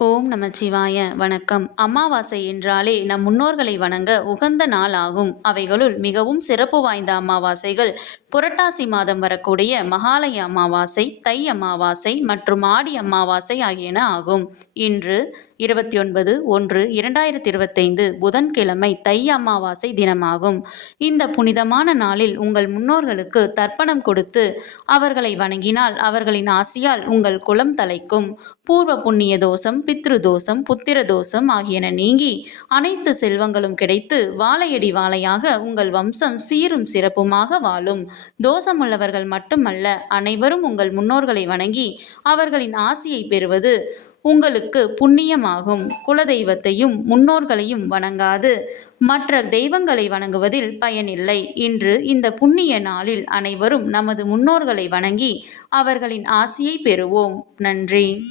ஓம் நமச்சிவாய. வணக்கம். அமாவாசை என்றாலே நம் முன்னோர்களை வணங்க உகந்த நாள் ஆகும். அவைகளுள் மிகவும் சிறப்பு வாய்ந்த அமாவாசைகள் புரட்டாசி மாதம் வரக்கூடிய மகாலய அமாவாசை, தை அமாவாசை மற்றும் ஆடி அமாவாசை ஆகியன ஆகும். இன்று 29/1/2025 புதன்கிழமை தை அமாவாசை தினமாகும். இந்த புனிதமான நாளில் உங்கள் முன்னோர்களுக்கு தர்ப்பணம் கொடுத்து அவர்களை வணங்கினால் அவர்களின் ஆசியால் உங்கள் குலம் தலைக்கும். பூர்வ புண்ணிய தோஷம், பித்ரு தோஷம், புத்திர தோஷம் ஆகியன நீங்கி அனைத்து செல்வங்களும் கிடைத்து வாழையடி வாழையாக உங்கள் வம்சம் சீரும் சிறப்புமாக வாழும். தோஷமுள்ளவர்கள் மட்டுமல்ல, அனைவரும் உங்கள் முன்னோர்களை வணங்கி அவர்களின் ஆசியை பெறுவது உங்களுக்கு புண்ணியமாகும். குலதெய்வத்தையும் முன்னோர்களையும் வணங்காது மற்ற தெய்வங்களை வணங்குவதில் பயனில்லை. இன்று இந்த புண்ணிய நாளில் அனைவரும் நமது முன்னோர்களை வணங்கி அவர்களின் ஆசியை பெறுவோம். நன்றி.